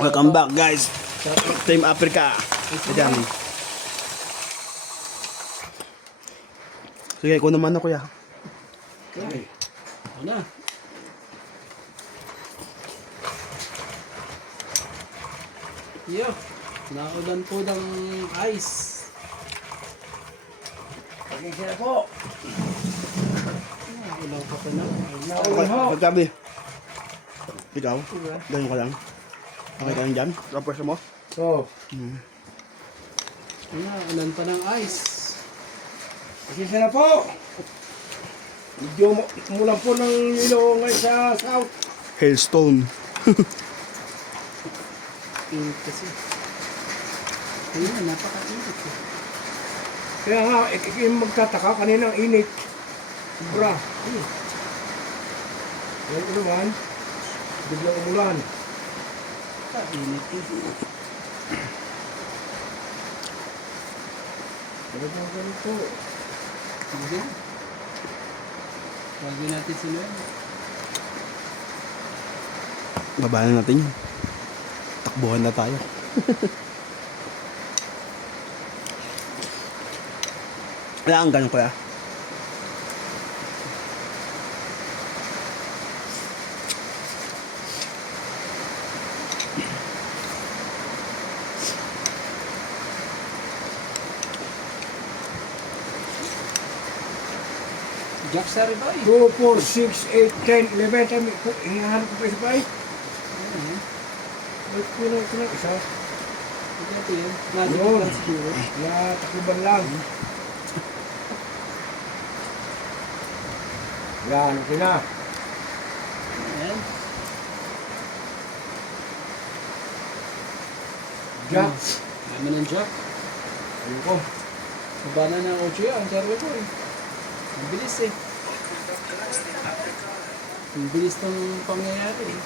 Welcome back guys. Team Africa. Ayan. Sige, ko naman na kuya. Okay. Ano? Yo, naulan po ng ice. Pagkikira po. Naulan pa pa na. Naulan ho. Pagkabi. Ikaw? Ganyan ka lang. Okay ka lang dyan? Tapos mo? So, Naulan pa ng ice. pagkikira po. Medyo mulan po ng ilo ngayon sa south. Hailstone. Init kasi. Ayun, napaka-init eh. Kaya nga, magtataka kaninang init. Sobra. Ngayon ko naman, biglang umulan. Init eh. Ganito. Sige. Lagi natin si Noel. Baba na natin yun. Takbuhan na tayo. Wala ang ganun kuya. Jack Saribay. 2, 4, 6, 8, 10, 11. Hinahanap ko pa isa pa eh. Ay, kulang ko lang isa. Ito yun. Magic Yun. lang siguro. Natakuban lang. Yan, okay na. Ayan. Jack. Naman ng Jack. Ayun ko. Mabana na ang Ocho yan. Saribay ko eh. Ang bilis eh. Ang bilis ng pangyayari eh.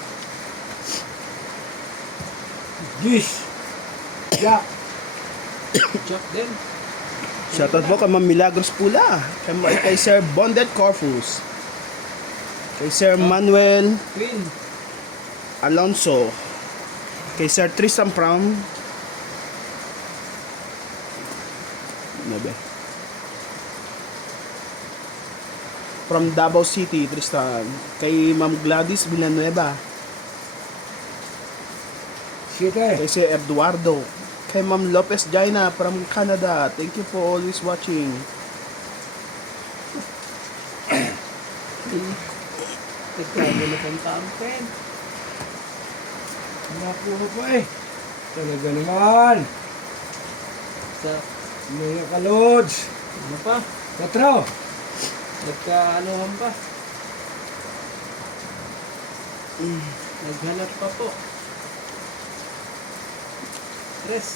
Gis. Jack. Jack din. Shoutout po kay Ma'am Milagros Pula. Kay Sir Bonded Corfus. Kay Sir Manuel Queen. Alonso. Kay Sir Tristan from Nabe. From Davao City, Tristan. Kay Ma'am Gladys Villanueva. Siyete. Kay Sir Eduardo. Kay Ma'am Lopez Jaina from Canada. Thank you for always watching. Nagkagulo pang tampen. Napuro pa eh. Talaga naman. Sa Mga kalods. ano pa? 4. Nagkaanuhan pa. Naghanap pa po. Tres.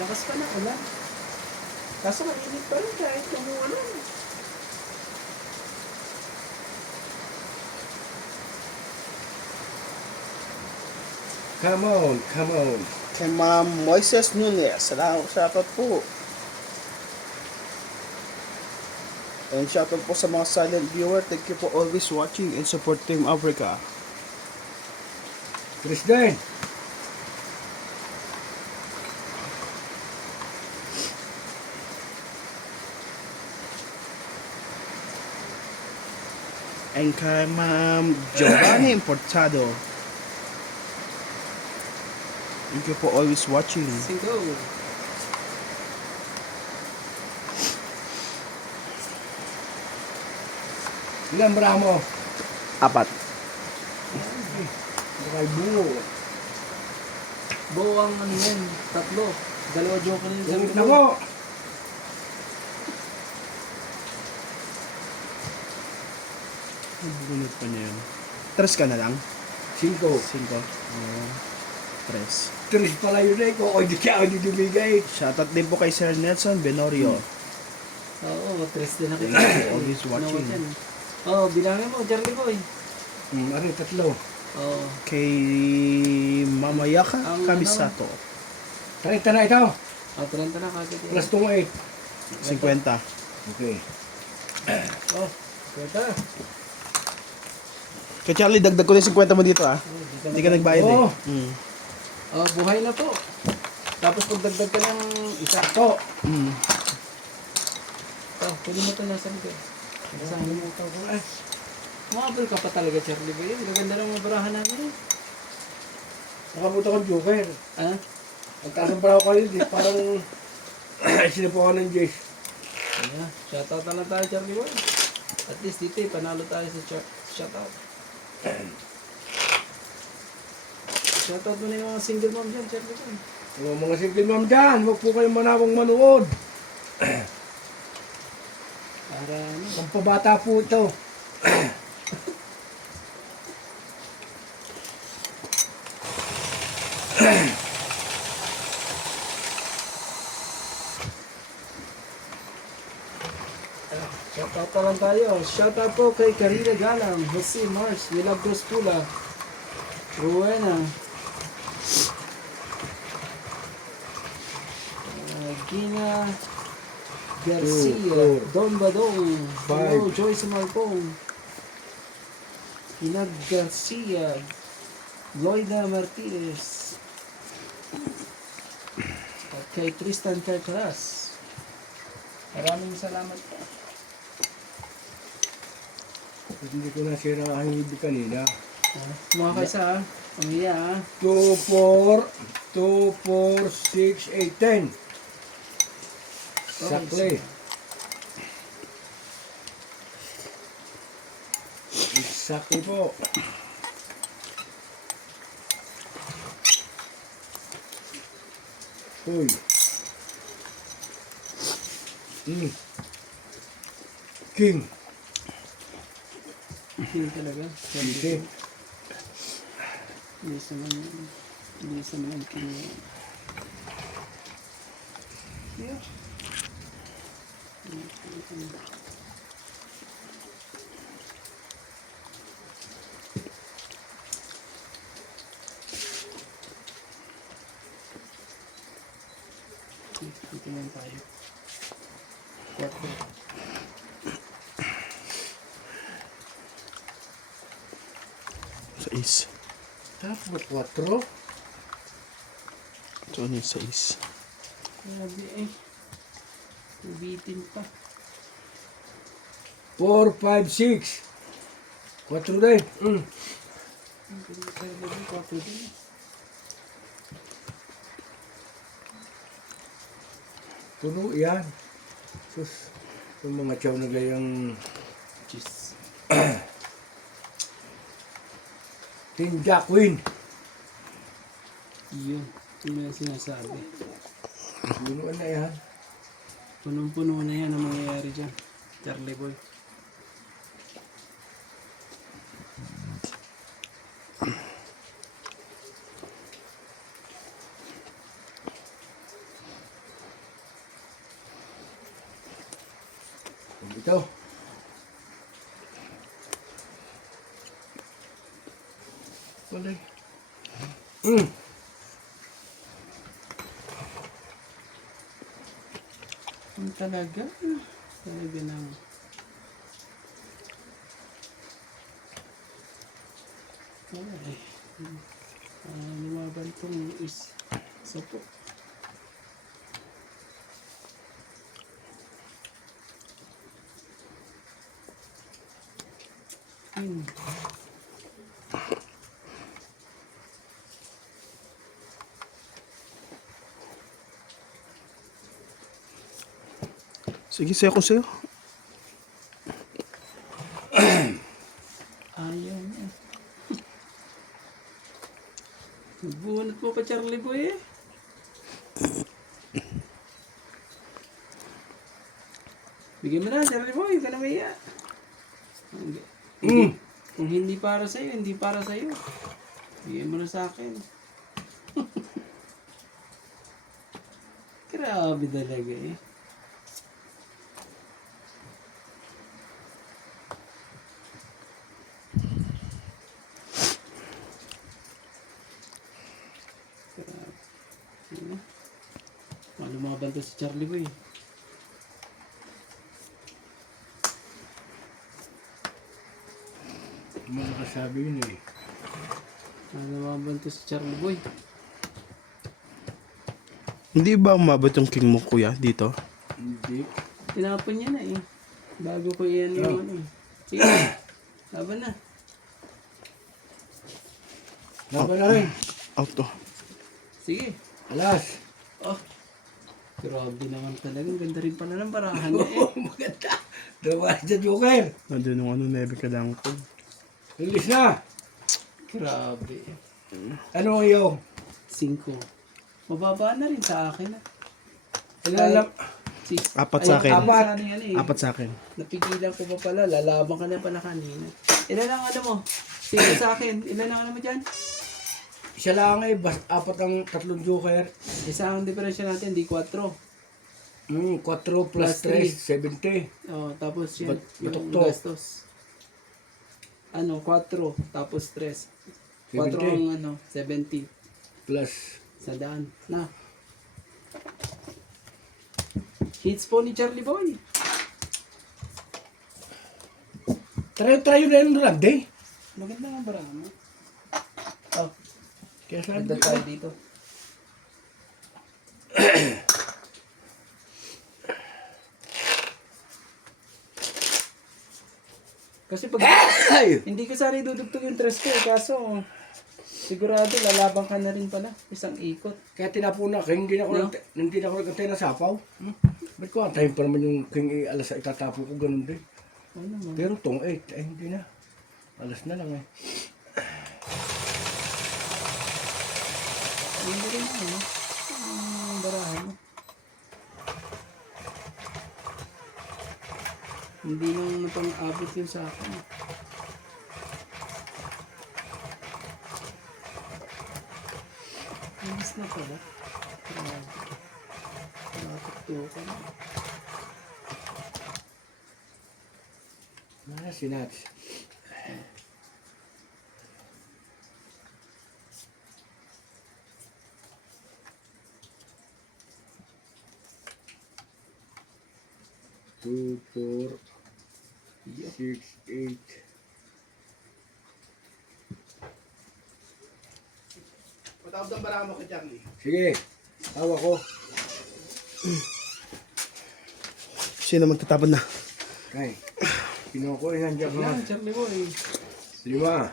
Lakas pa na ulan. Kaso mainit pa rin kahit umuulan. Come on, come on. Kay Ma'am Moises Nunez. Salamat, shoutout po. And shoutout po sa mga silent viewer. Thank you for always watching and support Team Africa. President. And kay Ma'am Giovanni Importado. Thank you for always watching. Singo. Ilan bra mo? 4. Bakal bungo. Buo ang ano yan. 3. 2 joke na yun. Bungot na po. Bunot pa niya yun. 3 ka na lang? 5. 5. Oh, 3. 3 pala yun eh. Kung hindi ka hindi dumigay. Shoutout din po kay Sir Nelson Benorio. Oo, 3 din ako. Thank you for always watching. Oo, bilangin mo, Charlie Boy. Ano, 3. Oh. Kay Mamayaka Ang Kamisato. 30 na ito. 30 na kagad yan. Plus 28. 50. Okay. Oh, ito. Kay Charlie, dagdag ko na yung 50 mo dito ah. Hindi ka nagbayad Oo. eh. Mm. Oh, buhay na po. Tapos pagdagdag ka ng isa. Ito. Mm. Oh, pwede mo ito nasa likod. Kasama mo ito. Mabal ka pa talaga, Charlie ba yun? Maganda lang mga barahan namin eh. Nakabuta kong joker. Ah? Nagkasan pala ako kayo. Parang sinapo ako ng Jace. Kaya, shoutout na lang tayo, Charlie Boy. At least dito eh, panalo tayo sa shoutout. Shoutout mo na yung mga single mom dyan, Charlie Boy. Mga single mom dyan, huwag po kayong manawang manood. Para ano, Pampabata po ito. shoutout na lang tayo. Shoutout po kay Karina Galang, Jose Mars, Milagros Pula, Rowena, Gina Garcia, 2, 4, Don Badong, Hello, 5. Joyce Malpong, Inag Garcia, Loida Martinez, at kay Tristan Carcaras. Maraming salamat po. Hindi ko nasira ang ibig kanina. Mga kaysa ha, pamiya ha. 2, 4, 2, 4, 6, 8, 10. Sakli. Sakli po. Uy. King. Hindi talaga. Hindi. Hindi sa mga kanya. Yeah. Dito lang tayo. 4. Sais. Tapos 4. So, ano yung sais? Grabe eh. Ubitin pa. 4, 5, 6. 4 din. Hindi tayo lagi 4 din. Puno yan. Sus. Yung mga chow na gayang Cheese. Tinja Queen. Yun. Yun yung sinasabi. Punuan na yan. Punong-puno na yan ang mangyayari dyan. Charlie Boy. Ito. Walay. Ang talaga. Talaga na. Ay. Lumaban tong isa po. Sige, sayo ko sa'yo. Ayaw niya. Bunot mo pa, Charlie Boy eh. Bigyan mo na, Charlie Boy. Huwag ka na maya. Kung hindi para sa'yo, hindi para sa'yo. Bigyan mo na sa akin. Grabe talaga eh. lumaban to si Charlie Boy. Makakasabi yun eh. Lumaban to si Charlie Boy. Hindi ba umabot yung king mo, kuya, dito? Hindi. Tinapon niya na eh. Bago ko yan yung Oh. ano eh. Sige, laban na. Laban na rin. Out to. Sige. Alas. Oh. Grabe naman talaga. Ang ganda rin pala ng barahan niya eh. Oh, maganda. Dalawa sa Joker. Nandun yung ano, nebe ka lang ko. Release na. Grabe. Ano yung? 5. Mababa na rin sa akin ah. Ilalap. Apat sa akin. Apat. Apat sa akin. Napigilan ko pa pala. Lalaban ka na pala kanina. Ilan ang ano mo? Sige sa akin. Ilan ang ano mo dyan? Isa lang eh. Apat ang tatlong Joker. Isa ang diferensya natin. Di 4. 4 plus Plus 3. 3, 70. Oh, tapos yan. Yung batok-tok. gastos. Ano, 4. Tapos 3. 4 70. ang ano, 70. Plus. Sa daan. Na. Hits po ni Charlie Boy. Try yun na yun lang, day. Maganda nga bara mo. Oh, Kaya sabi ganda ko. tayo dito. Kasi pag Ay! hindi ko sana idudugtog yung tres ko eh, kaso sigurado lalaban ka na rin pala. Isang ikot. Kaya tinapuna ko, hindi na ako, No? hindi na ako nagantay ng sapaw. Ba't ko antayin pa naman yung king alas sa itatapo ko, ganun din. Oo naman. Pero tong 8, ay hindi na. Alas na lang eh. Hindi rin ano. Ang barahan mo. Hindi nang napang-abot yun sa akin. Alis na pala. Grabe. Nakatuktukan. Sinats. Two, 4, 6, 8. Patawag ang barang mo kay Charlie. Sige, tawa ko. Sino magtatapon na? Kay, kinuha ko yan dyan ka. Yan, Charlie Boy. 5.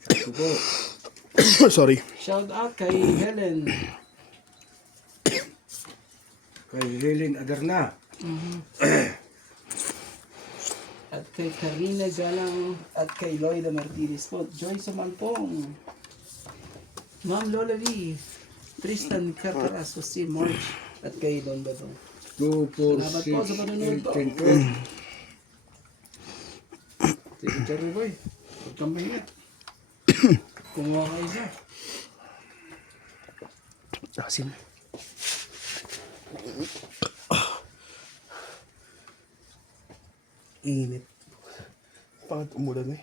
Sakto po. Sorry. Shout out kay Helen. Kay Helen Adarna. At kay Karina Galang. At kay Lloyda Martinez po. Joyce Mampong. Ma'am Lola Lee. Tristan Carcaras. Jose March. At kay Don Badong. 2, 4, Salamat po sa 6, panonood 8, po. 10, 12. Sige, Charlie Boy. Huwag kang mahiya. Kumuha ka isa. Asin. Init. Pangat umulan eh.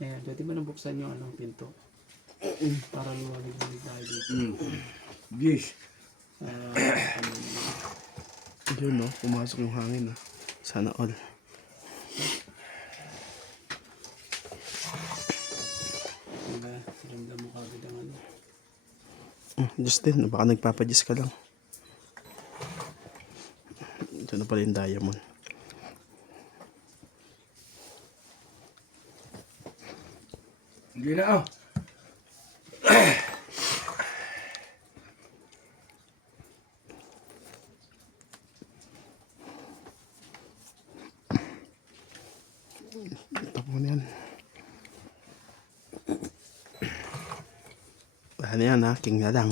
Ayan, dati ba nabuksan yung anong pinto? Para lumalig-lig tayo dito. Yes. Yun no, pumasok yung hangin ah. Sana all. Diba? Ramdam mo kagad ang ano. Justin, baka nagpapadis ka lang. Ito na pala yung diamond. Hindi na ah. Tapon yan. Ano yan ha, king na lang.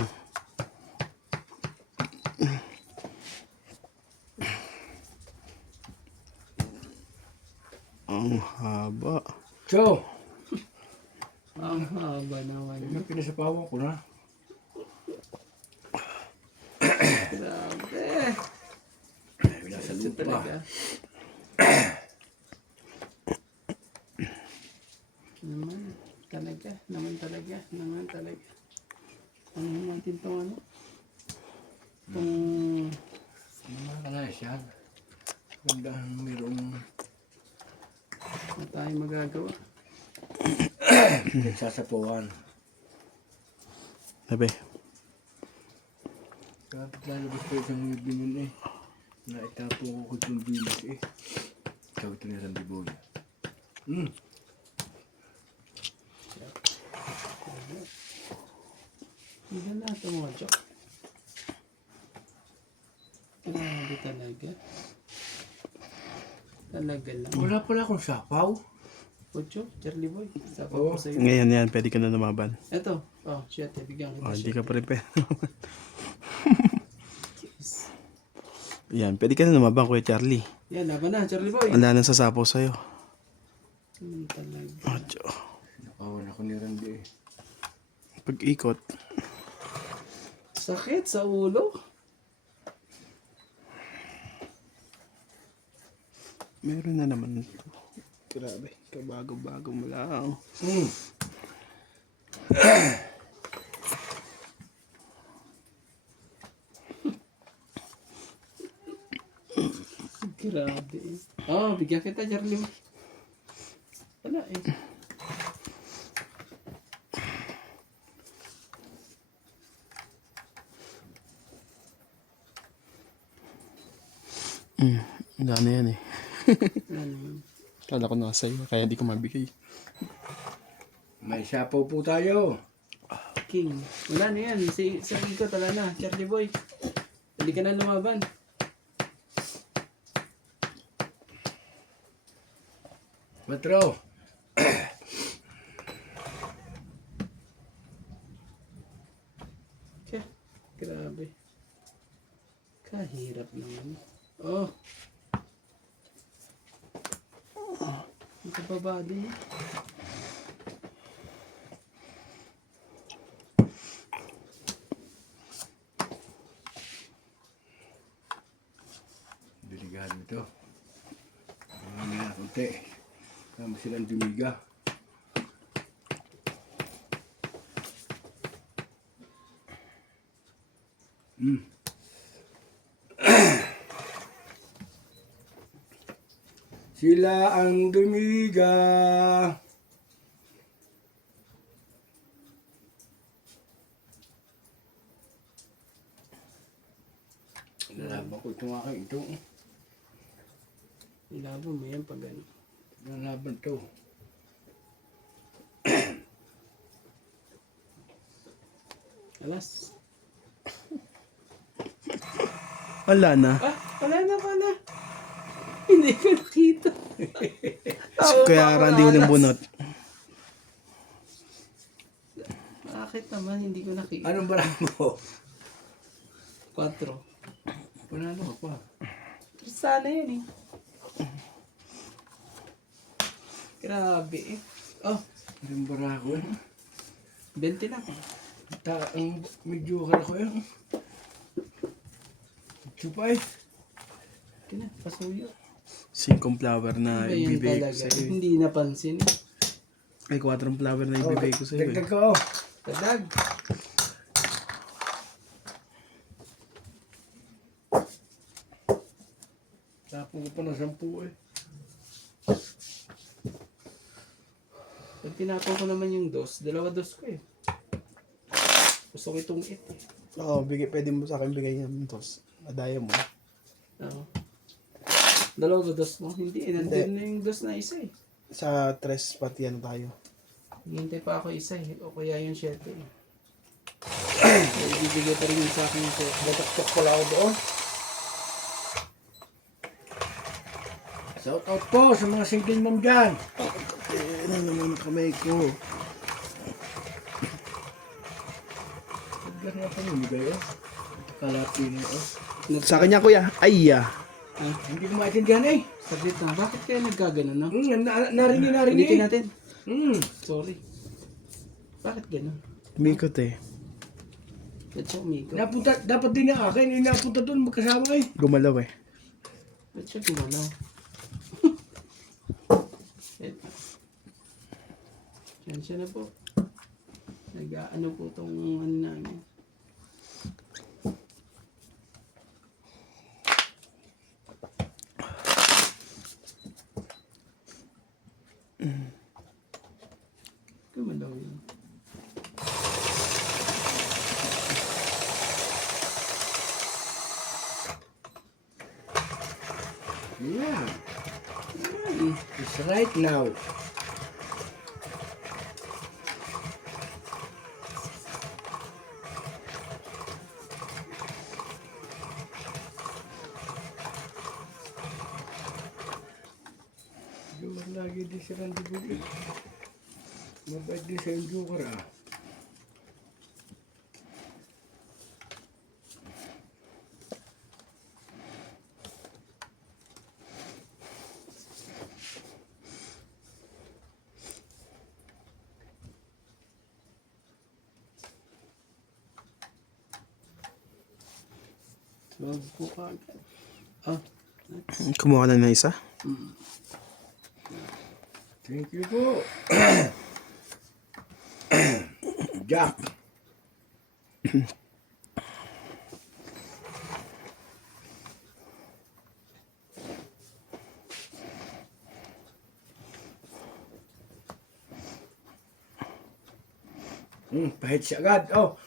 Ang haba. So, Ang haba naman. yung pinasapawa ko na. Grabe. Binasa Ito talaga. Naman. Talaga. Naman talaga. Ano natin itong ano? Itong... Mga na siya. Gandaan mayroong na tayo magagawa. nagsasapuan. Sabi, Kapit lalabas ko isang ngibin yun eh. Naitapo ko itong bilis eh. Ikaw ito na Randy Boy. Hindi na ito mga joke. Grabe talaga. Talaga lang. Wala pala akong sapaw. Ocho, Charlie Boy. Sabi Oo. ko sa'yo. ngayon yan, pwede ka na lumaban. Eto. Oh, shit. Bigyan kita. Oh, hindi ka shit. pa rin pwede. Yan, pwede ka na lumaban, Kuya Charlie. Yan, laban na, Charlie Boy. Wala nang sasapaw sa'yo. Talaga. Ocho. Nakawan ako ni Randy eh. Pag-ikot. Sakit sa ulo. Meron na naman ito. Grabe, kabago-bago mo lang. Grabe. Oh, bigyan kita, Charlie Boy. Wala eh. Wala na yan eh. Ano yun? Kala ko nasa iyo, kaya di ko mabigay. May sapaw po tayo. King. Wala na yan. Si Rico, tala na. Charlie Boy. Hindi ka na lumaban. Matro. Kaya, grabe. Kahirap naman. Oh. Ang kababa din. Delikado ito. Ano na konti. Kama silang dumiga. Sila ang dumiga. Nalaban ko itong aking ito. Ilabo mo yan pag ano. Nalaban to. Alas. Wala na. Ah, wala na pala. Hindi ko nakita. Kaya Randy huling bunot. Bakit naman hindi ko nakita? Anong barang mo? 4. Panalo ka pa. Sana yun eh. Grabe eh. Oh, Anong barang ko eh. 20 lang. Ang medyo kala ko eh. Chupay. Kina, pasuyo. 5 flower na Iba yan ibibigay ko talaga. sa'yo. Hindi napansin. Ay, 4 flower na ibibigay ko sa'yo. Dagdag Eh. ko. Tadag. Tapon ko pa ng 10 eh. Pag tinapon ko naman yung dos, 2 dos ko eh. Gusto ko itong it eh. Oo, pwede mo sa akin bigay ng tos. Adaya mo. Oo. 2 dos mo? Hindi eh. Nandun na yung dos na isa eh. Sa 3 pati ano tayo. Hintay pa ako isa eh. O kaya yung 7 eh. So, ibibigay pa rin yung sa akin yung 7. Nataktok pala ako doon. Shout out po sa mga single mom dyan. Ano naman ang kamay ko. Gano'n pa nilagay oh. Kalati na oh. Sa kanya kuya, ay Hindi ko maintindihan eh. Saglit na. Bakit kaya nagkaganon no? Narinig. Ulitin natin. Sorry. Bakit gano'n? Mikot eh. Ba't siya umigo? Napunta, dapat din na akin. Napunta doon magkasama eh. Gumalaw eh. Ba't siya gumalaw? Yan siya na po. Nag-ano po itong ano namin. Kumalaw yun. Yeah, Ay, it's right now. Joker lagi di si Randy Bulli. Mabait din sa yung Joker ah. wag po kagad. Ah, Kumuha ka na ng isa? Thank you po. Jack. Pahit siya agad. Oh.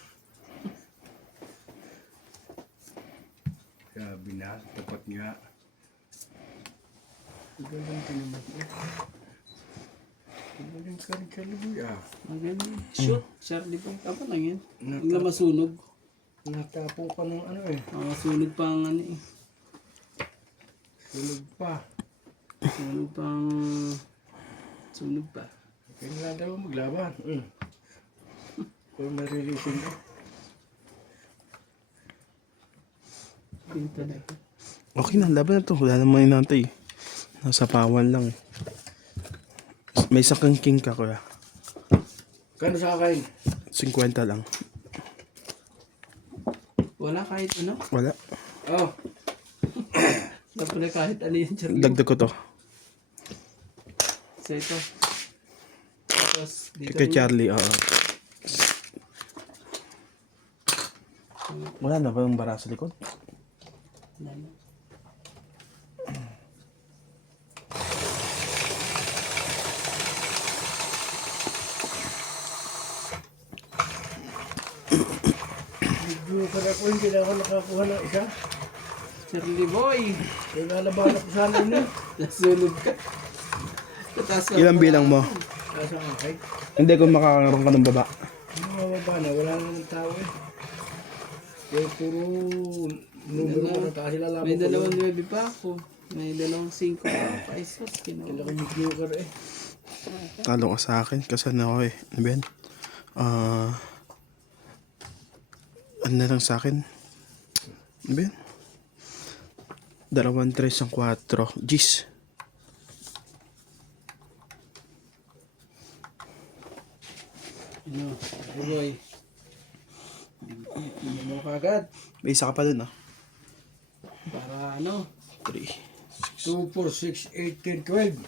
Sabi na, tapat nga. Galing tinamat niya. Galing ka rin kaluboy ah. magaling. Shoot, Charlie po. Apa lang yan? Nata- Bigla masunog. Natapo ka ng ano eh. Masunog pa ang ano eh. Sunog pa. Sunog pang... Sunog pa. Kailangan daw maglaban. Kung narilisin ka. Yun talaga. Okay na, laban na to. Wala naman inantay. Nasa pawan lang eh. May isang king ka, kuya. Kano sa akin? 50 lang. Wala kahit ano. Wala. Oh. Wala kahit ano yun, Charlie. Dagdag ko to. So ito. Tapos dito. Kay Charlie, oo. Wala na ba yung bara sa likod? Wala na. Medyo ka na ko, hindi na ako nakakuha ng isa. Charlie boy! Nilalaban ako sana yun eh. Nasunog ka. Tataas ka Ilang pa. bilang mo? Nasa akin. Hindi ko makakaroon ka ng baba. Ano mababa na, wala naman tao eh. Kaya puro numero ko na taas sila laban May ko. dalawang 9 pa ako. May dalawang 5 pa ako. Ay sus, Kailangan kinuha. yung joker eh. Talo ka sa akin kasi ano ako eh. Ano ba yan? Ano na lang sa akin? Ano ba yan? 2, 3, 4. Gis. Ano, boy. Hindi mo kagad. May isa ka pa dun ah. Para ano, 3. 2, 4, 6, 8, 10, 12.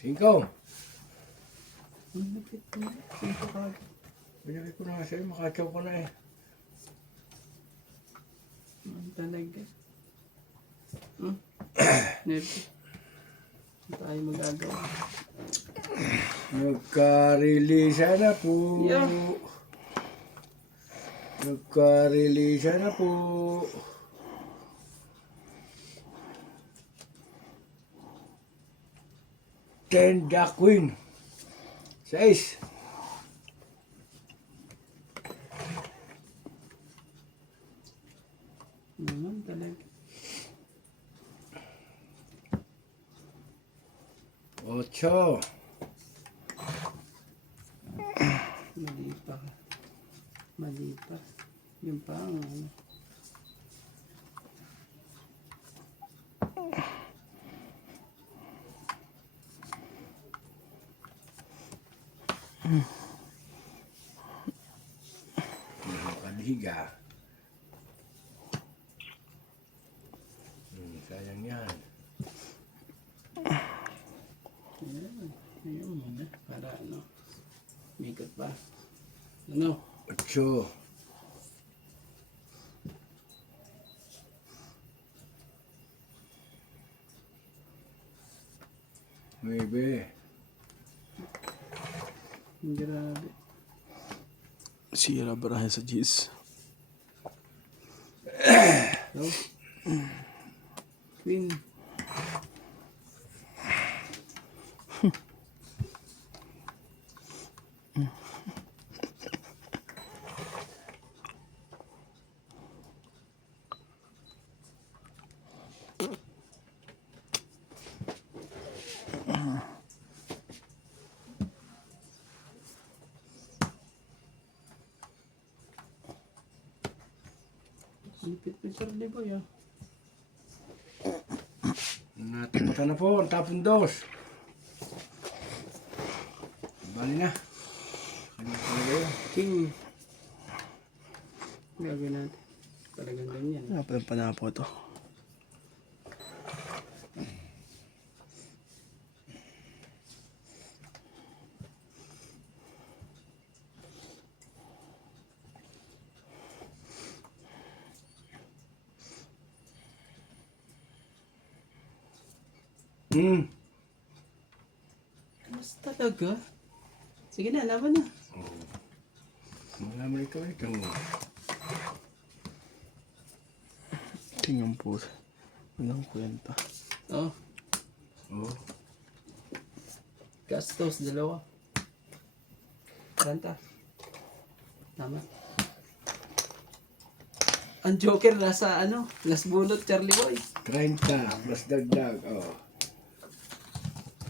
Cinco. ang lapit mo. 5 kagad. Binigay ko na nga sa'yo, makatsaw ko na eh. Ang talaga. Never. Hindi tayo magagawa. Nagka-release na po. Yeah. Nagka-release na po. Ten Jack Queen. 6. Naman talaga. 8. Mali pa. Mali pa. Yun pa ang ano. Nakadiga. Sayang yan. Ayun muna. Para ano. Mikot pa. Ano? 8. 9. Grabe. Sira barahe sa G's. So, Queen. Lipit mo Charlie Boy ah. Natapatan na po, ang tapon 2. Bali na. Ano talaga yun? King. Gagawin natin. Talagang ganyan. Panapo to. Mas talaga? Sige na, laban na. Malaman ikaw ito. Tingnan po. Walang kwenta. Oh, Oh. gastos, 2. 30. Tama. Ang Joker nasa ano, last bunot Charlie Boy. 30 plus dagdag. Oh.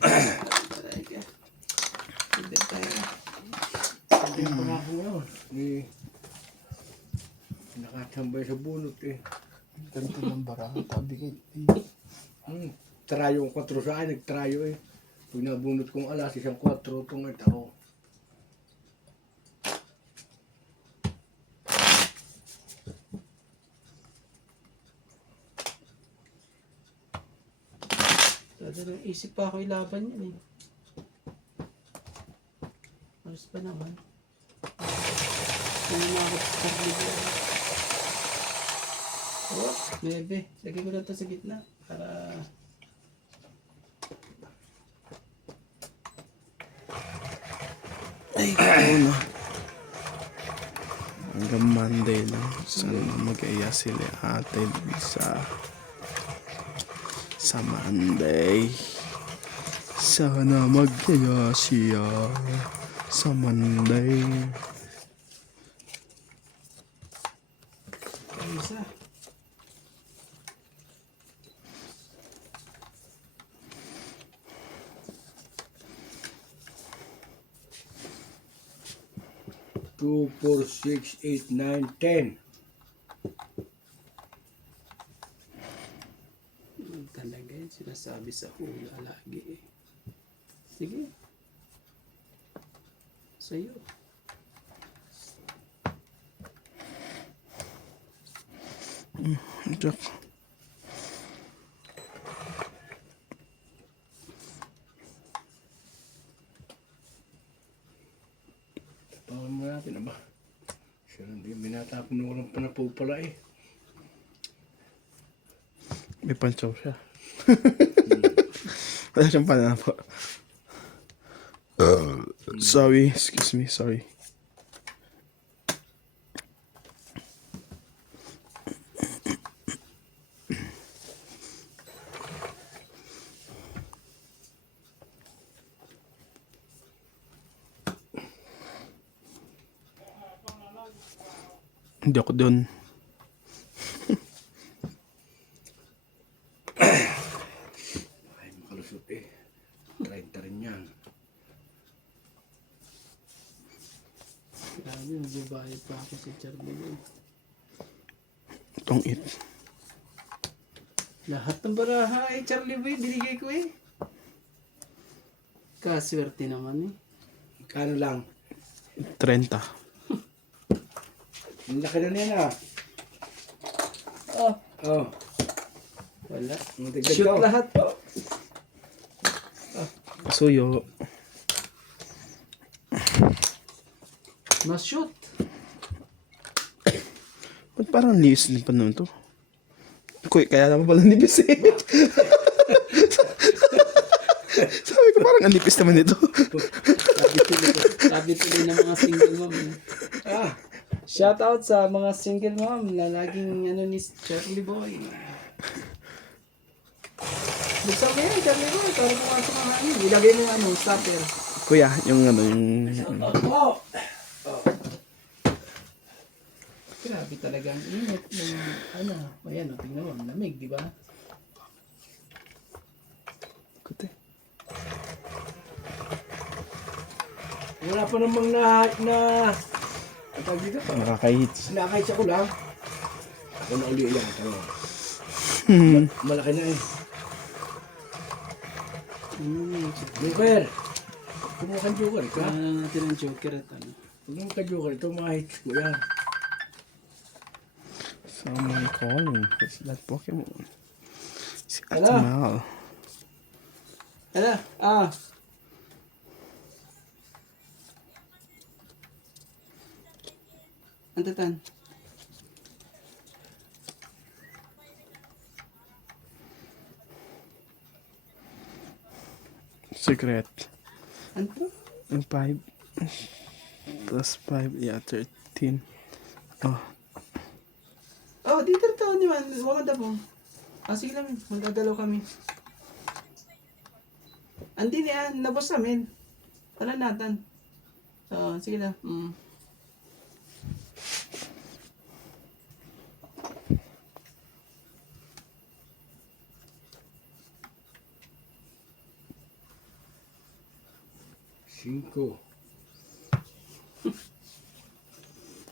Aray ka. Hindi tayo. Hindi pa nga ako ngayon. Nakatambay sa bunot eh. Ganito ng barahe. Tabi ko. Trayo ang 4 sa akin, nagtrayo eh. Pag nabunot kong alas, 1 4 itong ako. Talagang isip pa ako ilaban yan eh. Alas pa naman. Ano mga Charlie Boy. Oh, bebe. Lagay ko lang ito sa gitna. Para... Ay, oo na. Hanggang Monday lang. Sana mag-aya sila ate sa Monday. Sana mag-aya siya sa Monday. isa. Two, 4, 6, 8, 9, 10. Talaga yun, sinasabi sa hula lagi eh. Sige. Sa'yo. Jack. Tapakan mo natin, aba. Siya hindi, minatapon na walang panapaw pala eh. May pansaw siya. Wala siyang panapo. Sorry, excuse me, sorry. Hindi ako doon. Ay, makalusot eh. 30 rin yan. Grabe, magbabayad pa ako si Charlie Boy. Itong it. Lahat ng baraha eh, Charlie Boy, binigay ko eh. Kaswerte naman eh. Kano lang? 30. Ang laki na nila. Oh, Oh. Wala. Matigdag Shoot ka. lahat po. Suyo. Mas shoot. Ba't parang liis din pa naman to? Kuy, kaya naman pala nipis eh. Sabi ko parang ang nipis naman ito. Sabi tuloy ng mga single mom. Ah, Shout out sa mga single mom na laging ano ni Charlie Boy. Buksan mo yan, Charlie Boy. Para pumasok ang hangin. Ilagay mo yung ano, stopper. Kuya, yung ano, yung... oh. Grabe talaga ang init ng ano. Ayan, tingnan mo, lamig, di ba? Kuti. Wala pa namang ang tawag dito. Nakakahits. Nakakahits ako lang. Ako na uli yan. Tama. Malaki na eh. Joker! Kumuha kang Joker ka. Kaya na natin ang Joker at ano. Kumuha ka Joker. Ito mga hits ko yan. Someone calling. What's that Pokemon? Si Hello? Atmal. Ala, Antatan. Secret. Anto? Yung 5. Plus 5. Yeah, 13. Oh. Oh, dito to naman. Wamanda po. Sige lang, magdadalaw kami. Andi na yan, nabos namin. Wala natin. So, sige lang. Cinco.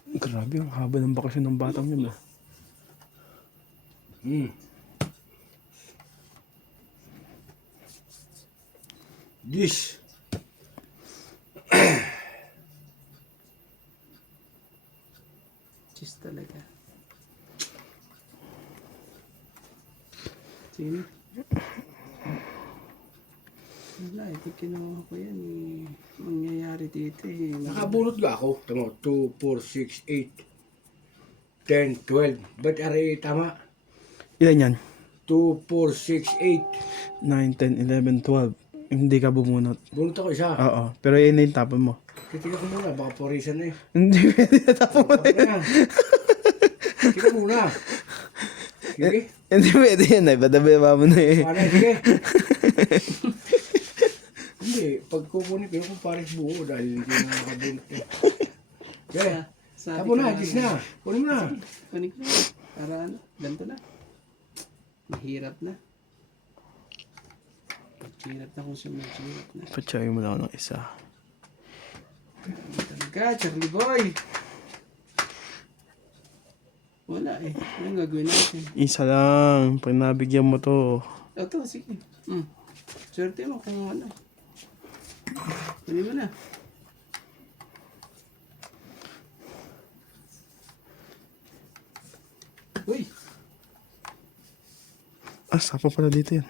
Grabe, ang haba ng bakasyon ng batang yun ah. This. Cheese talaga. Sige. Wala, ito kinuha ko yan eh. Mangyayari dito eh. Nakabunot ka ako. Tama, 2, 4, 6, 8, 10, 12. Ba't ari tama? Ilan yan? 2, 4, 6, 9, 10, 11, 12. Hindi ka bumunot. 8. Bunot ako isa. Oo. Pero yun na yung tapon mo. Titika ko muna, baka porisan na eh. Hindi pwede na tapon mo na Tapos yun. na. Titika muna. Sige. Hindi pwede yan eh. Badababa mo na eh. Paano, sige. Hindi, pag kukunin ko kung pares buo dahil hindi na nakabunot eh. Okay. Tapo na, gis na. Kunin mo na. Kunin ko na. Para ano, ganito na. Mahirap na. Mahirap na kung siya mahirap na. Patsayo mo lang ako ng isa. Talaga, Charlie Boy! Wala eh. Anong gagawin natin? Isa lang. Pag nabigyan mo to. Ito, sige. Swerte mo kung ano. Kunin mo na. Uy! Ah, sapa pala dito yan.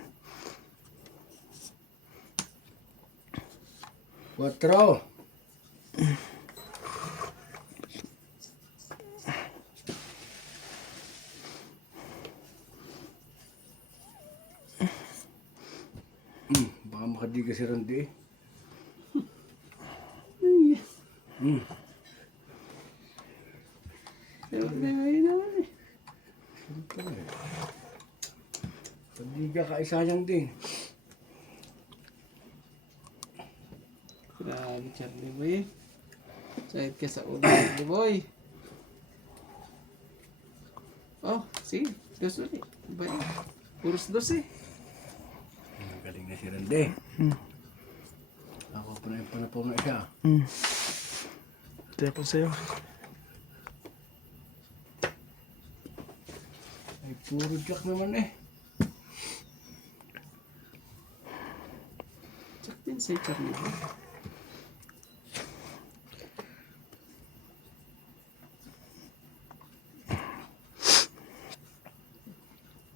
4. Baka makadiga si Randy eh. Ayun naman eh. Pagdiga ka, isayang din. Grabe, Charlie Boy. Sakit ka sa ulo, Charlie Boy. Oh, sige. Dos ulit. Balik. Puros dos eh. Galing na si Randy. Ako pa na yung panapong na siya. Ito ko sa'yo. Ay, puro jack naman eh. Check din sa'yo, Charlie Boy.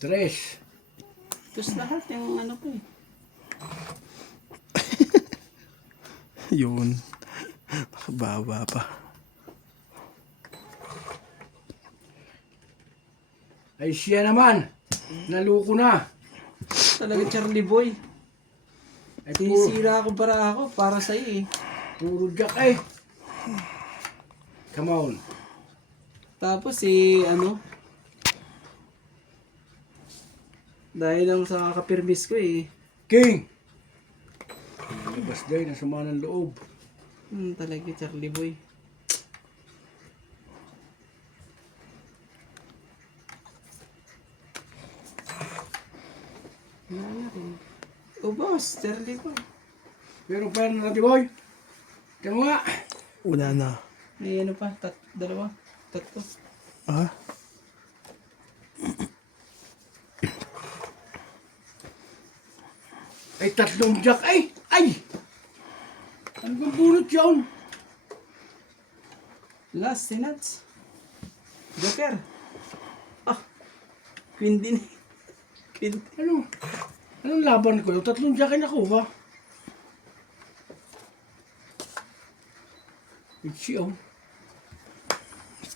Tres. Tapos lahat yung ano po eh. Yun. Nakababa pa. Ay siya naman. Naluko na. Talaga Charlie Boy. Ay puro, Sinisira ko para sa'yo eh. puro jack eh. Come on. Tapos dahil lang sa kakapirmis ko eh. King! Labas day, nasama ng loob. Talaga Charlie Boy. Ano rin. Oh boss, Charlie Boy. Pero pa na natin boy. Tingnan mo nga. Wala na. May ano pa, dalawa, tatlo. Ah? Ay tatlong jack ay! Ay! Ano bang bunot yun? Last, si Nats. Joker. Ah, Queen din. Queen. Ano? Anong laban ko? Yung tatlong jack ay nakuha. Itchy oh.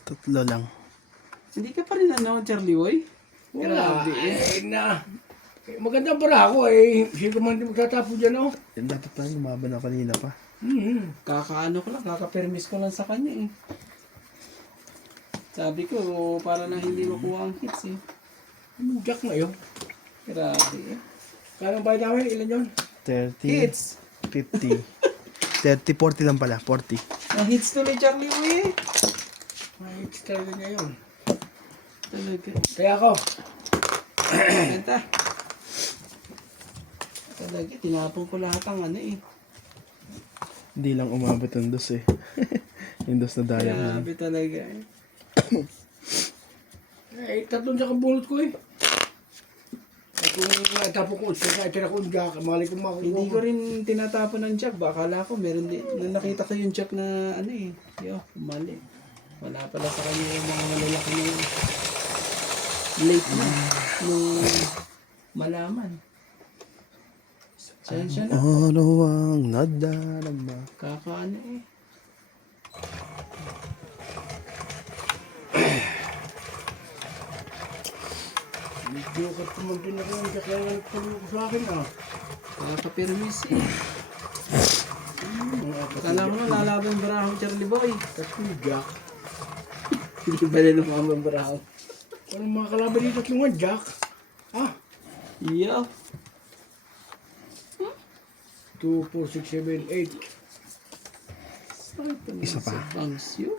Tatlo lang. Hindi ka pa rin Charlie Boy? Wala. Grabe eh. Eh, magandang para ako eh. Sino man di magtatapo dyan oh. Yan dapat pa lumaban na kanina pa. Kakaano ko lang, kakapermis ko lang sa kanya eh. Sabi ko, para lang hindi makuha ang hits eh. Anong jack na yun? Grabe eh. Kaya ba namin? Ilan yun? 30, Hits! 50. 30, 40 lang pala. 40. Ang hits tuloy Charlie Boy eh. May hits talaga niya yun. Talaga. Kaya ako. Kanta. Talaga, tinapon ko lahat ang ano eh. Hindi lang umabot ng dos eh. Yung dos na diamond. Grabe talaga eh. Eh, tatlong jack ang bunot ko eh. At kung tapos ko, ay tira ko yung jack, mali ko makukuha. Hindi ko rin tinatapon ng jack. Bakala ko meron din. Nung nakita ko yung jack na ano eh. Yo, mali. Wala pala sa kanya yung mga malalaki na yun. Late na. Nung malaman. Sensya na. Ano ang nadarama? Kakaano eh. Medyo katumang din ako yung jack lang nagpalo ko sa akin ah. Kakapirmis eh. Kala mo lalaban yung baraho Charlie Boy. Tatlong jack. Hindi ba na lumabang ang baraho? Anong mga kalaban dito tatlong jack? Ah, Yo. 2, 4, 6, 7, 8. Isa pa. Bangs yun.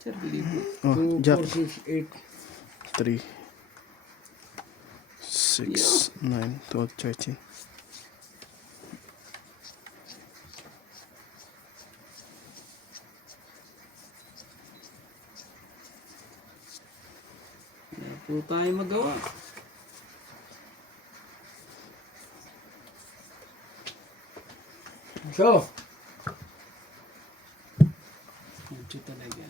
Charlie Boy. Oh, 2, Jack. 4, 6, 3, 6, 9, 12, 13. Wala po tayo magawa. So, Medyo talaga.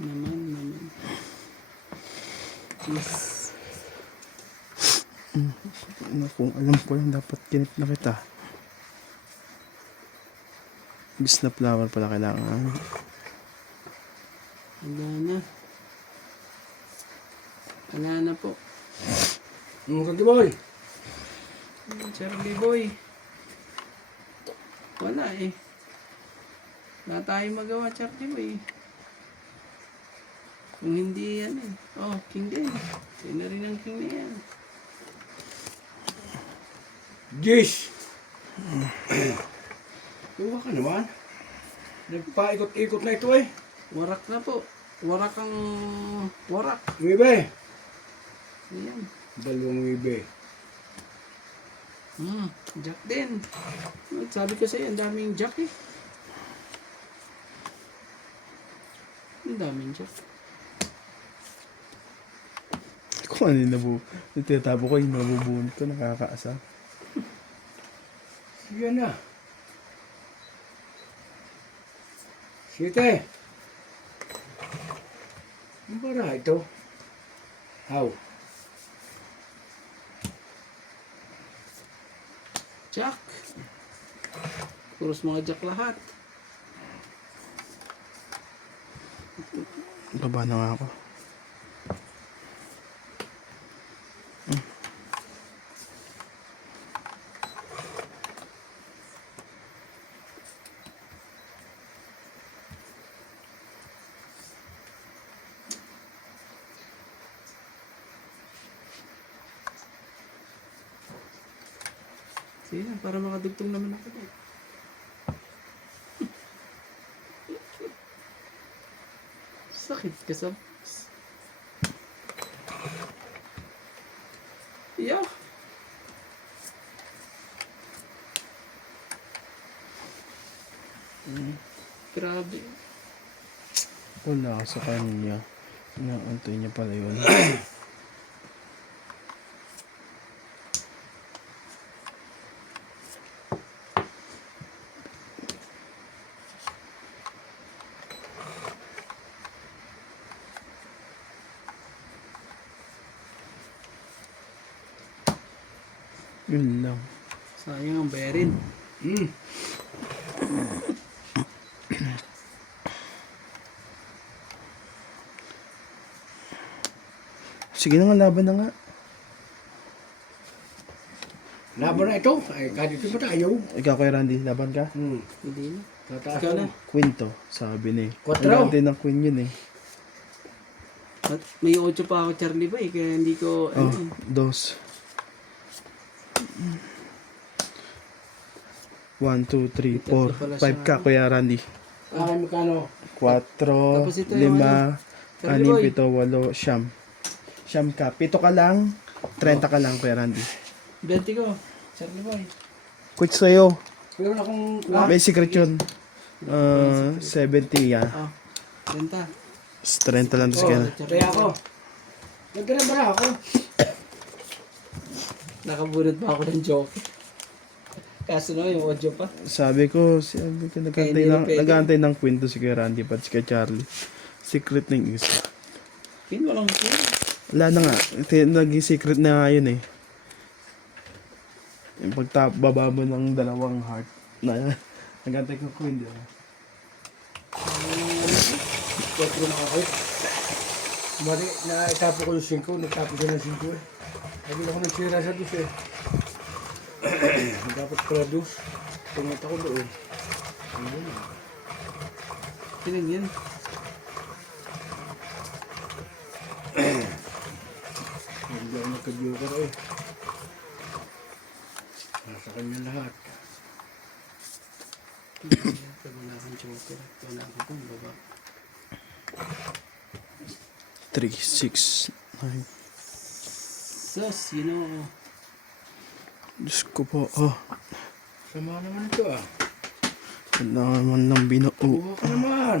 Naman. Yes. Ano, kung alam ko lang dapat kinip na kita. Bis na flower pala kailangan. Wala na po. ano ka boy? Charlie Boy. Wala eh. Wala tayong magawa Charlie Boy. Kung hindi yan eh. Oh, king din. Yun na rin ang king na yan. Jish! Tuwa ka naman. Nagpaikot-ikot na ito eh. Warak na po. Warak ang warak. Wibe. Ayan. Dalawang wibe. Jack din. Sabi ko sa'yo, ang daming jack eh. Ang daming jack. Kung ano yung natitapo ko, yung nabubunot ko, nakakaasa. Sige na. Site. Ano ba na ito? How? Jack. Puros mga jack lahat. Baba na nga ako. Sige na, para makadugtong naman ako. Sakit ka sa... Yeah. Grabe. Wala ako sa kanya. Inaantay niya pala yun. Yun lang. Sayang ang bayarin. Hmm. Sige na nga, laban na nga. Laban na ito. Ay, kahit ito ba tayo? Ikaw, Kuya Randy, laban ka? Hindi na. Tataas Ikaw na. na. Queen to, sabi ni. Kwatro. Nag-aantay ng queen yun eh. At may 8 pa ako, Charlie Boy, kaya hindi ko... Oh, Ano, dos. 1, 2, 3, 4, 5 ka, Kuya Randy. Ay, magkano? 4, Tapos ito yung 5, Charlie Boy. 6, 7, 8, siyam. Siyam ka. 7 ka lang, 30 ka lang, Kuya Randy. 20 ko, Charlie Boy. Quit sa'yo. Meron akong... May secret yun. 70 yan. Oh, 30. 30 lang dos kaya. Kaya ako. Nagkaroon ba na ako? Nakabunot pa ako ng joke. Kaso no, yung audio pa. Sabi ko, Kaya hindi nag-aantay ng queen to si Kuya Randy pati si Kuya Charlie. Secret na yung isa. Pin mo lang po. Wala na nga. Naging secret na nga yun eh. Yung baba mo ng dalawang heart na nag-aantay ko queen, di ba? 4 na ako. Mali, naitapo ko yung 5. Nagtapo siya ng 5 eh. Lagi ako nagsira sa dus eh. Dapat pala dus. Tumata ko doon. Ayun. Pinig yan. Hindi ako nagka-joker eh. Nasa kanya lahat. Wala kang joker. Wala kang baba. 3, 6, 9. Sus, you know. Diyos ko po. Oh, Sama naman ito ah. wala naman lang binuo. Buha ka naman.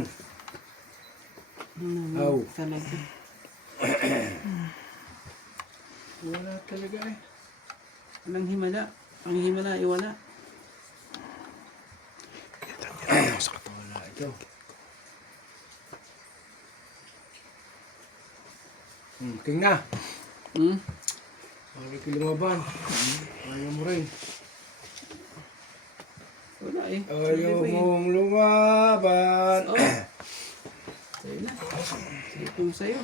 Aw. Talaga. Wala talaga eh. Walang himala. Ang himala ay wala. Wala ito. King na. Hmm? Bakit ka lumaban? Ayaw mo rin. Wala eh. Ayaw mong lumaban. Oh. Sa'yo na. Sa'yo kung sa'yo.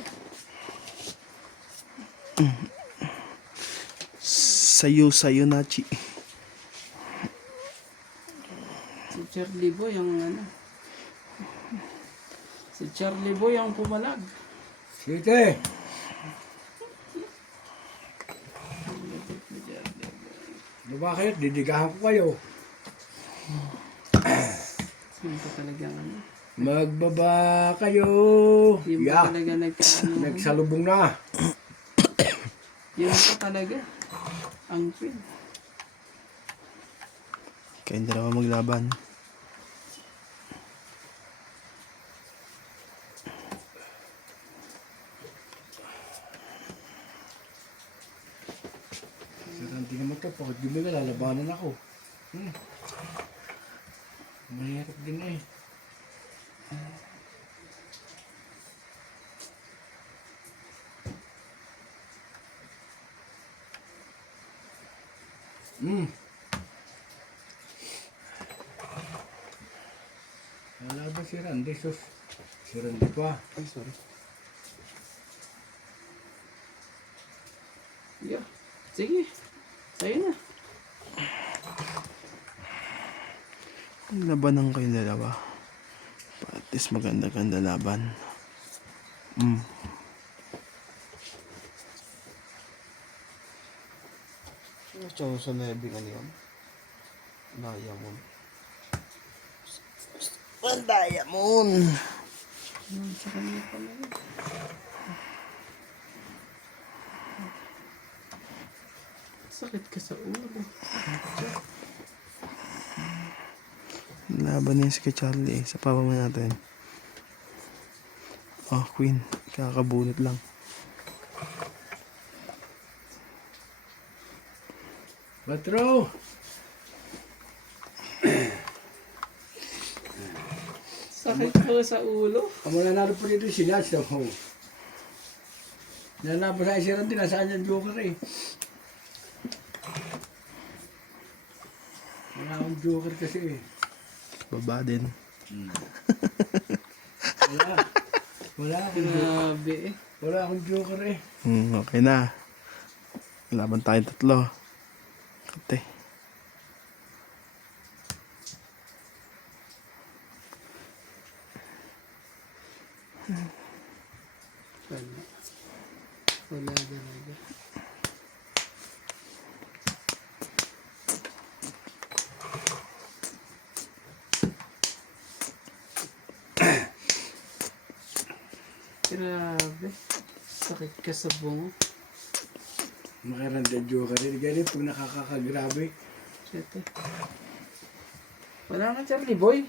Sayo na, Chi. Si Charlie Boy ang ano. Si Charlie Boy ang pumalag. Sige. Diba kayo? Didigahan ko kayo. Yun pa talaga ano. Magbaba kayo. Yun pa talaga nagkaano. Nagsalubong na. Yun pa talaga. Ang queen. Kayong dalawa maglaban. Hindi naman ito. Pagod gumila, lalabanan ako. Mahirap din eh. Wala ba si Randy? Sus. Si Randy pa. Ay, sorry. Yeah. Sige. Sa'yo na. Labanan kayong dalawa. At least maganda-ganda laban. Ano sa nebing ano yun? Diamond. Well, diamond! Sa kanya pala yun. Sakit ka sa ulo. Laban niya si kay Charlie. Sa papa mo natin. Oh, Queen. Kakabunot lang. Patro! Sakit ka sa ulo. Ang mananalo po dito si Nats daw. Oh. Nanalo sa si Randy. Nasaan yung joker eh. Wala akong joker kasi eh. Baba din. Wala. Wala akong joker. Grabe eh. Wala akong joker eh. Okay na. Laban tayong tatlo. Kate. Wala. Wala talaga. Grabe. Sakit ka sa bungo. Makaranda joker eh. Ganyan pag nakakakagrabe. Shit eh. Wala ka Charlie boy.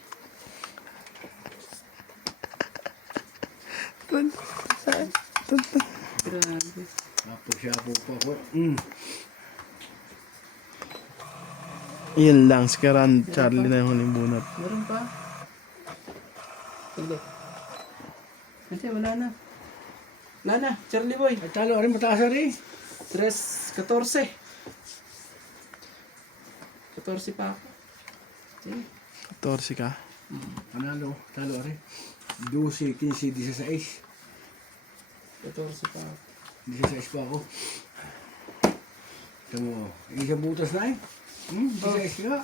Grabe. Kapag-shapo pa ako. Yan lang. Si Karan Charlie na yung huling bunot. Meron pa. Sige. Kasi wala na. Wala na. Charlie boy. Ay talo rin mataas rin. 14. 14 pa ako. Sige. 14 ka. Panalo. Talo rin. 12, 15, 16. 14 pa ako. 16 pa ako. Ito mo. Isang butas na eh. 16 ka.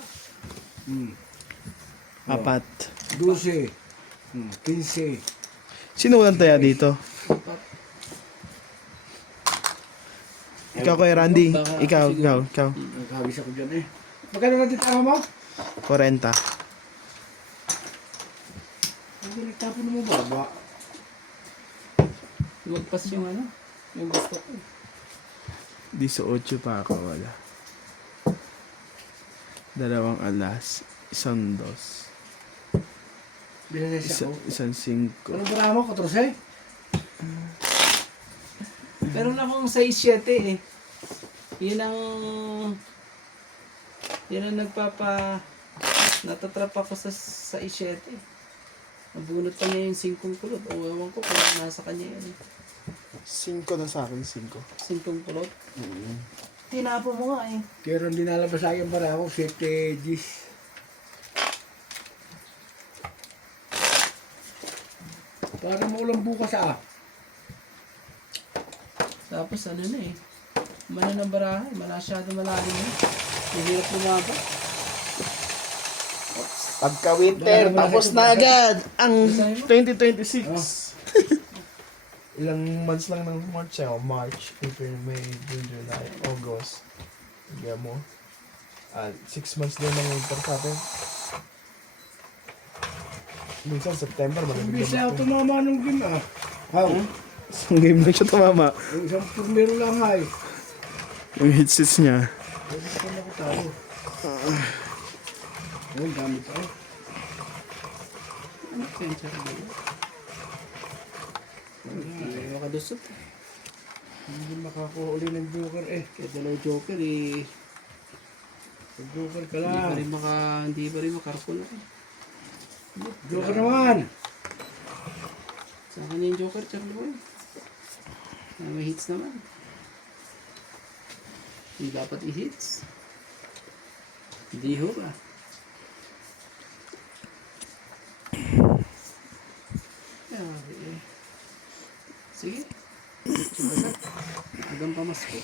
Apat. 12. 15. Sino walang taya dito? Apat. Ikaw kay Randy. Baka- Ikaw. Nagkabis ako dyan eh. Magkano natin tama mo? 40. Hindi nagtapon mo baba. Magpas yung ano. Yung gusto ko. 18 pa ako. Wala. 2 alas. 1 dos. Binasay ako. Isang 5. Ano ba mo? 14? Meron akong size 7 eh. Yun ang natatrap ako sa size 7 eh. Nabunot pa niya yung 5 kulot. O ewan ko kung nasa kanya yan. 5 na sa akin. 5. 5 kulot. Tinapo mo nga eh. Pero hindi nalabas sa akin para ako 7 Gs. Para maulang bukas Tapos ano na eh. Mana ng barahay. Masyado malalim eh. Mahirap lumaban. Pagka-winter, tapos na agad ang 2026. Ilang months lang ng March, March, April, May, June, July, August. Hanggang mo. 6 months din ng winter sa atin. Minsan September, malamig Hindi siya na. ako tumama nung game How? Isang game lang siya tumama. Isang turmero lang ay. Yung headsets niya. Pwede ko na ko talo. Ang gamit ay. Ano sensor ba yun? Hindi makadusot. Hindi makakuha uli ng joker eh. Kaya dalawang joker eh. Pag joker ka Hindi pa lang. rin hindi pa rin makarpol eh. Joker naman. Sa kanya yung joker, Charlie Boy. May hits naman. Hindi dapat i-hits. Hindi ho ba? Grabe eh. Sige. Tsubasa. Hanggang pamasko.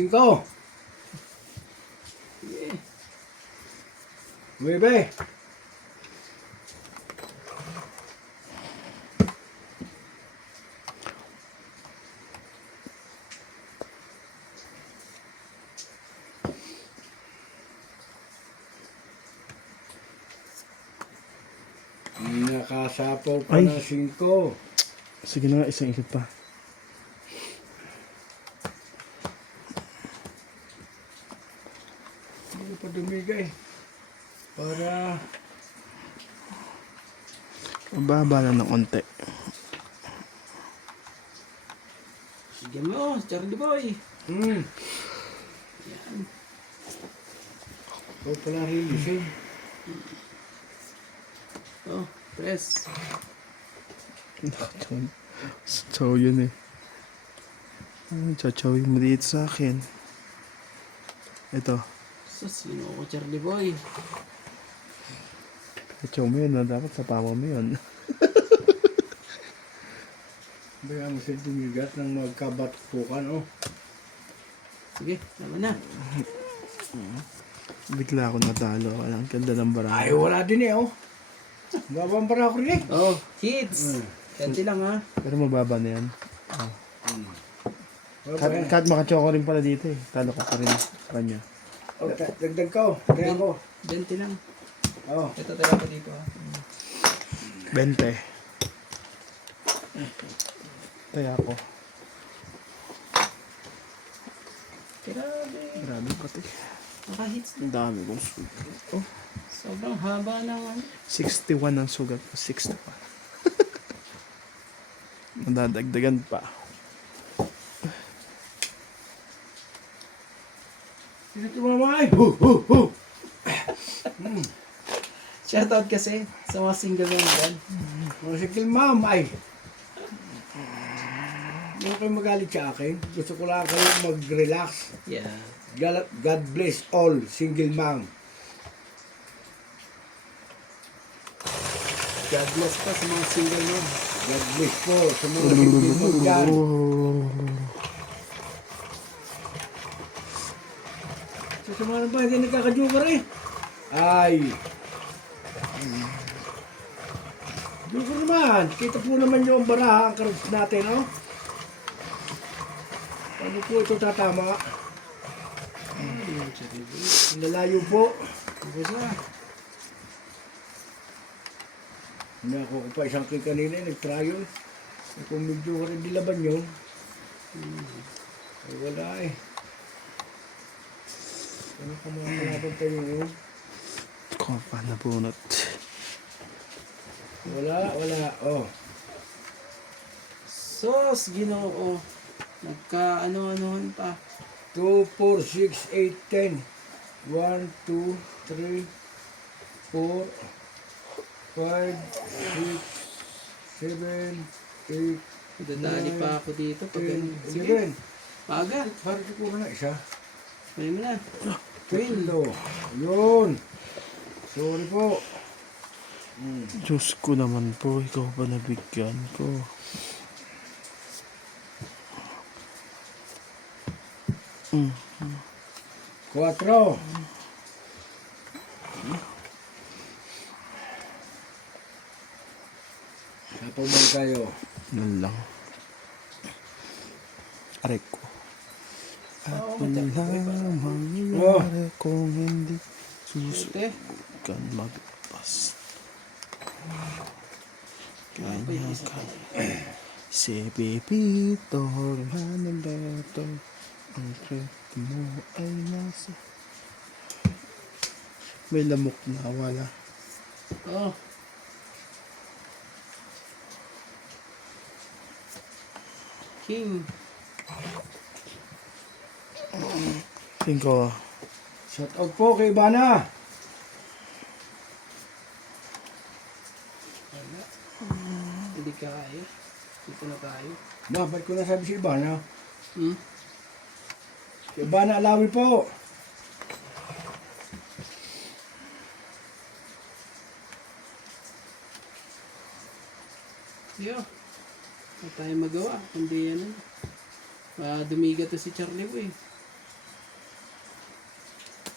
Singko. Sige. Bebe. Nakasapaw pa Ay. ng 5. Sige na nga, isang ikot pa. Hindi pa dumigay. Para Mababa na ng onte. Sige mo, Charlie boy. Hmm. Yan. Ikaw pala hilising. Oh, press. Chow yun eh. Chachawin mo dito sa akin. Ito. So, sino ko, Charlie boy? Chachaw mo yun, dapat sa pama mo yun. Bayaan mo siya dumigat ng magkabatpukan, oh. Sige, naman na. Bigla ako natalo. Ang ganda ng baraha. Ay, wala din eh, oh. Babang para ako rin eh. Oh, hits. Kanti lang ha. Pero mababa na yan. Wala ba Kat makachoko rin pala dito eh. Talo ka pa rin sa kanya. Oh, dagdag ka, oh. Kaya ko. 20 lang. Oh. Ito tayo ko dito ha. 20. Kaya ako. Grabe. Grabe pati. Naka-hits na. Ang dami kong sugat. Oh, Sobrang haba ng ano. 61 ang sugat ko. 61. Nadadagdagan pa. Sino tumamay? Hu! Shoutout kasi sa mga single man dyan. Mga sikil ma'am, ay. Huwag kayo magalit sa akin. Gusto ko lang kayo mag-relax. Yeah. God bless all single mom. God bless pa sa mga single man. God bless po sa mga single mom dyan. Sa mga ba, hindi nagkakajoker eh. Ay. Joker naman. Kita po naman yung baraha ang cards natin, oh. Paano po ito tatama? Nalayo po. Basta. Hindi ako pa isang king kanina, nag-trial. Kung medyo rin dilaban yun, ay wala eh. Ano ka mga kalaban tayo yun? Kopa na bunot. Wala. Oh. Sos, Ginoo. Nagka-ano-anohan pa. 2, 4, 6, 8, 10. 1, 2, 3, 4, 5, 6, 7, 8, Dadali pa ako dito. Pag 10, sige, 11. paga. Parang siguro na isa. Pwede mo na. 12. Yun. Sorry po. Diyos ko naman po, ikaw pa nabigyan ko. Mm. 4. Napaman kayo. Yan lang. Aray ko. At Oo, wala matapos pa. mangyayari kung hindi Ute. susukan magpas. Kanya kaya. Si Pepito, Hanabeto, ang trip mo ay nasa. May lamok na wala. Oh. King. 5. Shout out po kay Ivana. Wala. Hindi kaya. Dito na tayo. Dapat ko nasabi si Ivana. Hmm? Si Ivana Alawi po. Yo. Wala tayong magawa. Hindi yan. Dumiga to si Charlie Boy.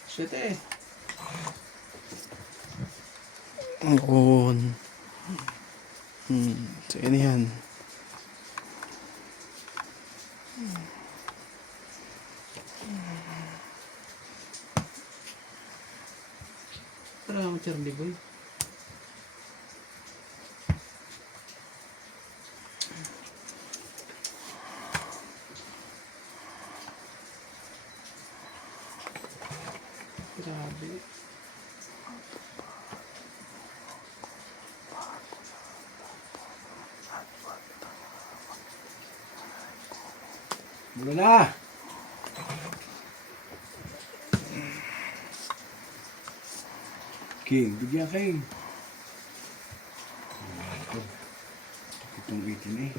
Shit eh. Ang so yun yan. Tara mo Charlie Boy. Grabe. Mula na. King, bigyan King. Itong 18 eh.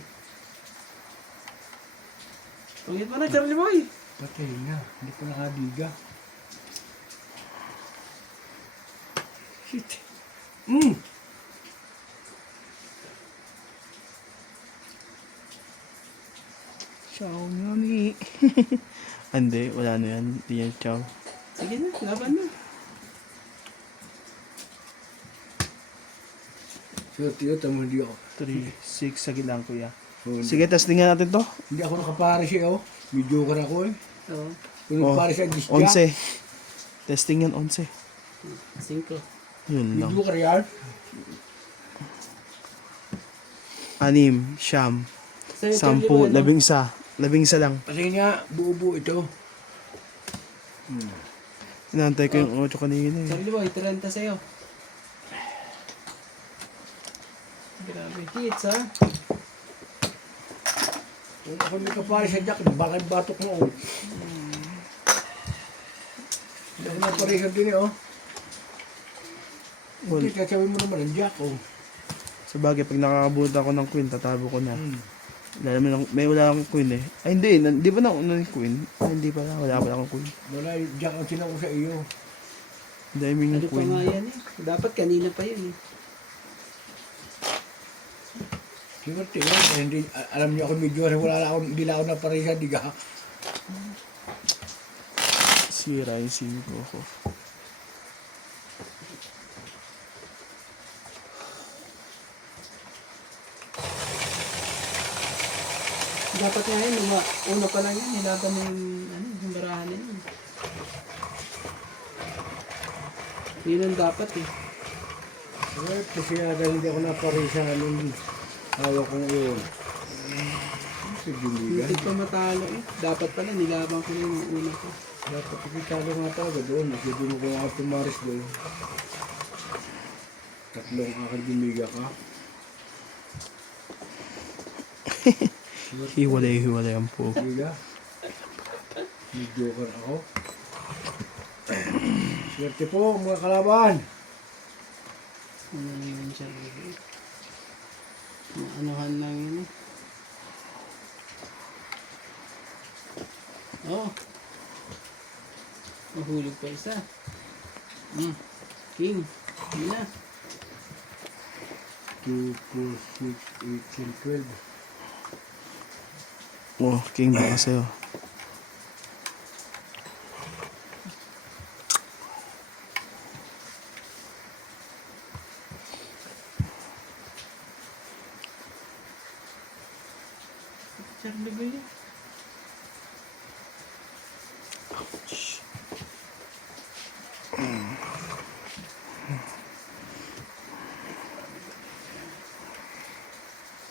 Pangit mo na Charlie Boy. Patay na. Hindi ko nakadiga. Shit. Ciao, Nami. Hindi, wala na yan. Hindi yan ciao. Sige na, laban na. Swerte yun, tamo hindi ako. 3, 6, sige lang kuya. So, Sige, testingan natin to. Hindi ako nakapare siya oh. Mediocre ako eh. Oo. Kung Oh, nakapare siya, disja. 11. Testing yan, 11. 5. Yun lang. Mediocre yan. 6, siyam, Sa'yo, Charlie 10, Boy, ano? 11 lang. Kasi nga, buo-buo ito. Inantay ko yung 8 kanina eh. Charlie Boy, 30 sa'yo. Grabe. Hits ha? Kung ako may kapare siya, Jack, bakit batok mo oh. Hindi ako napare siya din eh oh. Hindi, kasawin mo naman ang Jack oh. Sa bagay, pag nakakabuta ako ng queen, tatabo ko na. May wala akong queen eh. Ay hindi, di ba na yung queen? Ay hindi pala, wala akong queen. Wala, Jack ang sinako sa iyo. Dami Ano yung pa queen. nga yan eh? Dapat kanina pa yun eh. Swerte yun, eh, hindi, alam niyo ako medyo wala na ako, hindi na ako napare siya, diga. Sira yung 5 ko. Dapat nga yun, una pa lang yun, nilaban mo yung barahan na yun. Yun ang dapat eh. Swerte siya dahil hindi ako napare siya nung hawak kong iyon. Kasi bindigan. Hindi pa matalo eh. Dapat pala, nilaban ko na yung una ko. Dapat ikitalo nga talaga doon. Kasi mo ko ako tumaris doon. 3 aking bimiga ka. Hiwalay ang po. Biga. Mediocre ako. Swerte po mga kalaban. Ano naman siya eh. Maanuhan lang yun eh. Oh. Mahulog pa isa. King. Hindi na. 2, 4, 6, 8, 10, 12. Oh, king baka sa'yo. Charlie ba yun?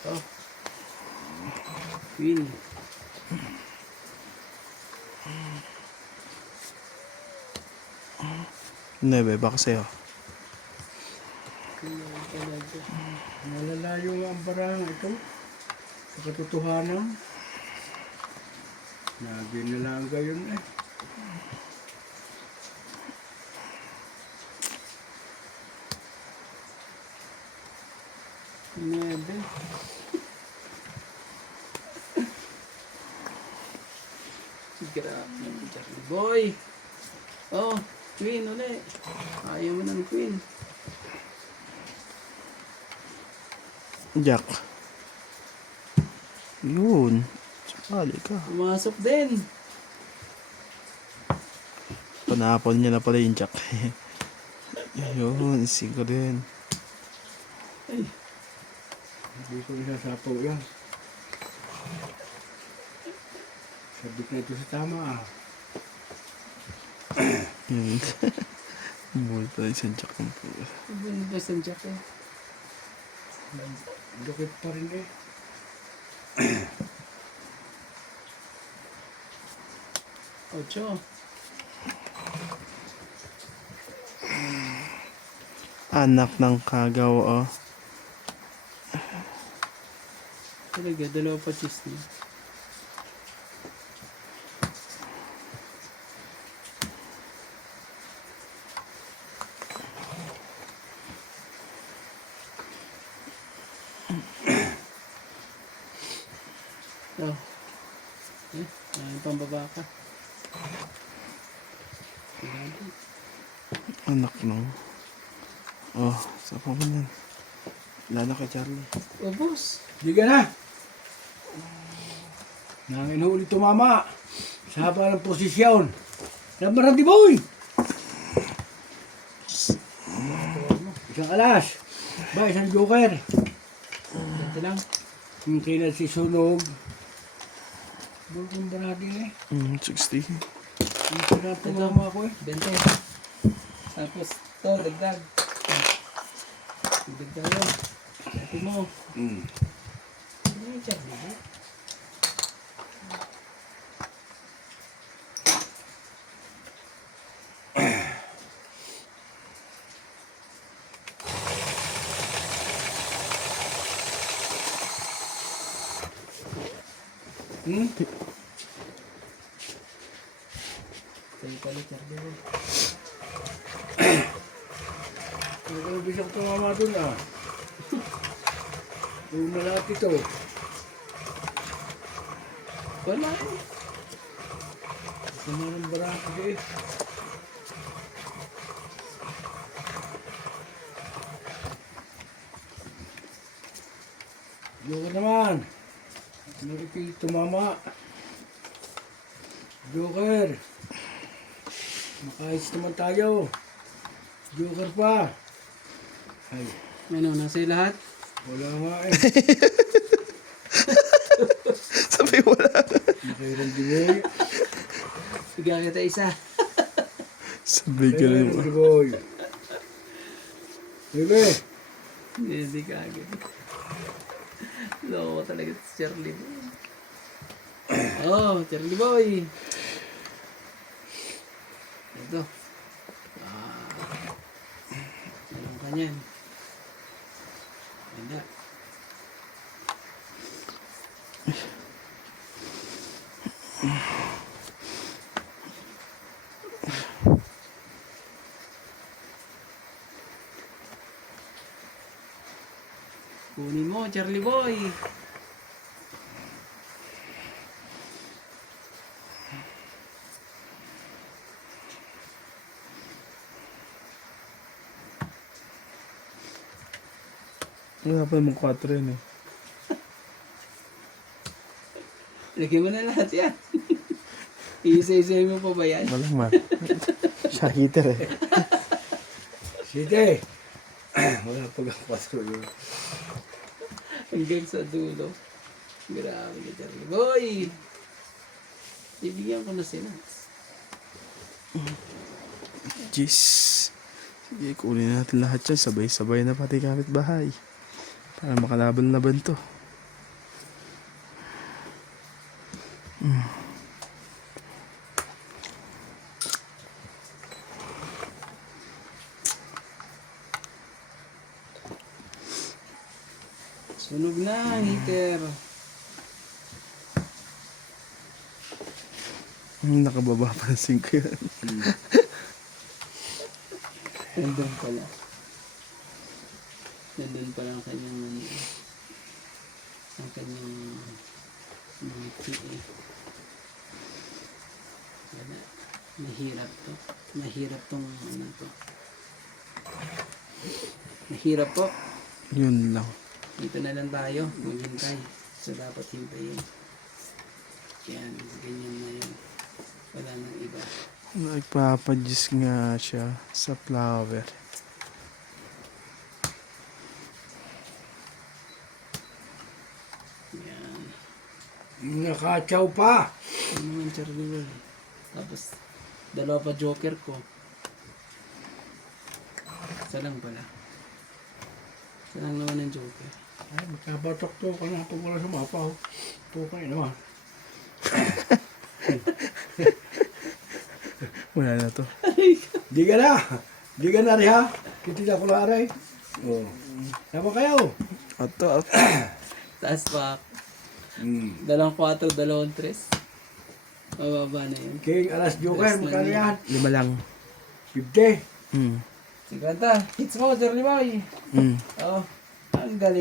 Oh. Queen. Nebe, baka sa'yo. Queen naman talaga. Malalayo nga ang barang ito. Sa katotohanan. Lagi na lang gayon eh. 9. Grabe yung Charlie Boy. Oh, Queen ulit. Ayaw mo ng Queen. Jack. Yun. Sali ka. Pumasok din. Panapon niya na pala yung Jack. Yun, isigo din. Ay, Hindi ko isasapaw yan. Sabit na ito sa tama ah. Yun. Muli pala isang Jack ng pula. hindi ba sa Jack eh? Lukit pa rin eh. Ocho. Anak ng kagaw, oh. Talaga, dalawa pa cheese niya. Oh. Pambaba ka. Anak ng... Oh, sa pa man yan. Lala ka, Charlie. Oh, boss. Hindi ka na. Nangin ulit tumama. Sa haba ng posisyon. Lamarang di boy. Isang alas. Ba, isang joker. Ito lang. Yung kailan si Sunog. Bulkong ba natin eh. 60. Yung sarap tumama ko eh. 20. Tapos, ito, dagdag. Dagdag yun. Sabi mo. Ano yung Charlie Boy? Sa'yo pala, Charlie Boy. Yung bisang tumama dun ah. Yung malapit ito. Wala eh. Sama ng barako eh. Joker naman. Nakikilit tumama. Joker. Makayos naman tayo. Joker pa. Ay, Ano, nasa iyo lahat? wala nga eh. Sabi wala. Nakailan di boy. Bigyan kita isa. Sabi ka Nakailan naman. di boy. Bebe. Hindi ka agad. Loko talaga si Charlie Boy. Oh, Charlie Boy. Ito. Ano ka niyan? Ganda. Kunin mo, Charlie Boy. Wala pa namang 4 yun eh. Lagyan mo na lahat yan. Isa-isa mo pa ba yan? Walang ma. Siya heater eh. Sige. Wala pag ang pasto yun. Hanggang sa dulo. Grabe ka, Charlie Boy. Ibigyan ko na sila. Jeez. Sige, kunin natin lahat yan. Sabay-sabay na pati kapitbahay. Para makalaban-laban to. Sunog na, heater. Nakababa pa ng 5 yan. Nandun pala. Nandun pa lang kanyang ano, ang kanyang mga PA. Wala. Mahirap to. Mahirap tong ano to. Mahirap po. Yun lang. Dito na lang tayo. Maghintay. So dapat hintayin. Yan. Ganyan na yun. Wala nang iba. Nagpapadjus nga siya sa flower. Yan. Nakachaw pa. Ano naman Charlie Boy. Tapos, dalawa pa joker ko. Isa lang pala. Isa lang naman ang joker. Ay, magkabatok to ka na pag wala sumapaw. To ka naman. Wala na to. Di ka na. Di ka na rin ha. Kitila ko na aray. Oh. Sama kayo. Ato. Taas pa. Hmm. 2-4, 2-3. Mababa na yun. King alas joker. Yes, Magkano nani. yan? 5 lang. 50. 50. 50. Hits mo, Charlie Boy. Mm. Oo. Ang galing.